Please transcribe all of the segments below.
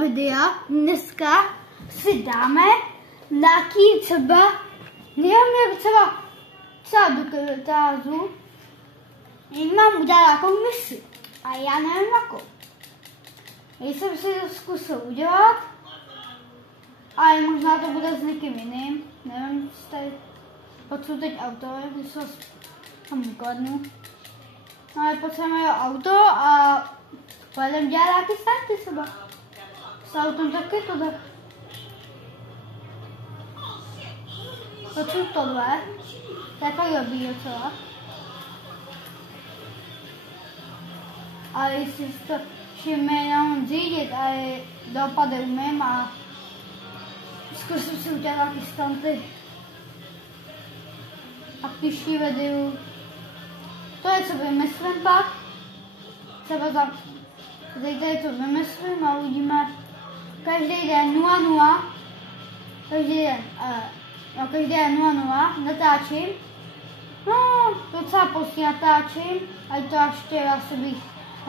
videa. Dneska si dáme nějaký třeba, nevím, třeba do komentářů, jak mám udělat nějakou misi. A já nevím jakou. Já jsem si to zkusil udělat, ale možná to bude s někým jiným. Nevím, jestli potřebuji teď auto, když se tam vykladnu. No ale potřebujeme auto a pojedeme dělat nějaký starty třeba. S autem taky to jde. Potřebuji tohle. To je fakt dobrý docela. Ale jestli si to všimne jenom řídit, ale dopady umím a zkusím si udělat nějaký stunty. A v příští videu to je, co vymyslím pak. Třeba za tady to vymyslím a uvidíme každý den 0-0. Každý den 0-0 natáčím. No, docela pozdě natáčím, ať to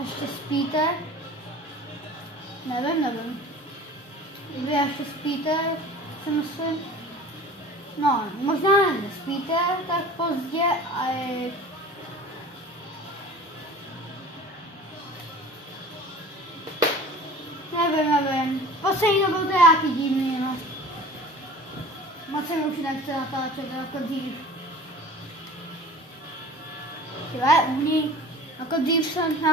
ještě spíte. Nevím. Vy ještě spíte, si myslím. No, možná nespíte tak pozdě, ale nevím. Poslední dobou to je nějaký divný, no. Moc se mi už nechce natáčet jako dřív. Tyhle umí. Jako dřív jsem,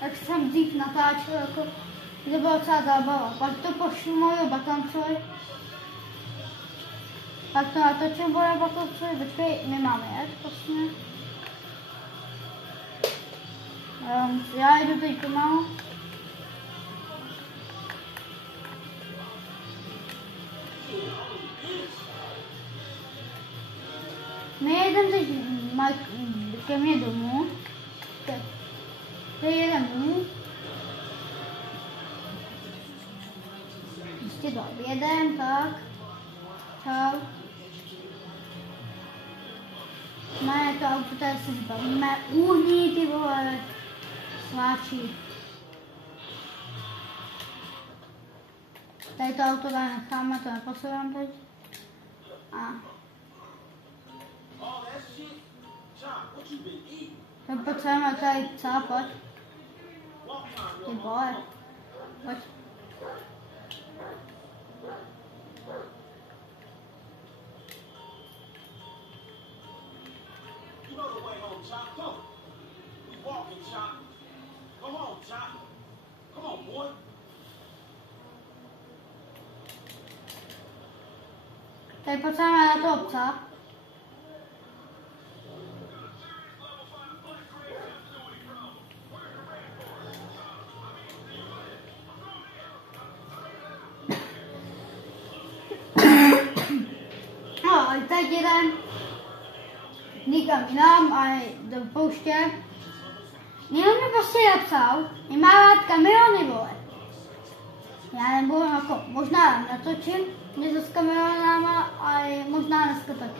jak jsem dřív natáčel, jako to byla docela zábava. Pak to pošlu moju Batancovi. Pak to natočím moju Batancovi, počkej, nemáme jet vlastně. Já jdu teď pomalu. My jedeme teď ke mně domů. Teď jedeme domů. Ještě to objedem, tak. Čau. Ne, to auto tady se zbavíme. Uhní, ty vole. Sláči. Tady to auto tady necháme, to nepotřebujeme teď. Tak potřebujeme tady psa, pojď. Ty vole. Pojď. Tady potřebujeme na toho psa. No, a teď jdem nikam jinam a do pouště. Někdo mi prostě napsal, nemá rád kamiony, vole. Já nebudu jako, možná natočím něco s kamionama, ale možná dneska tak.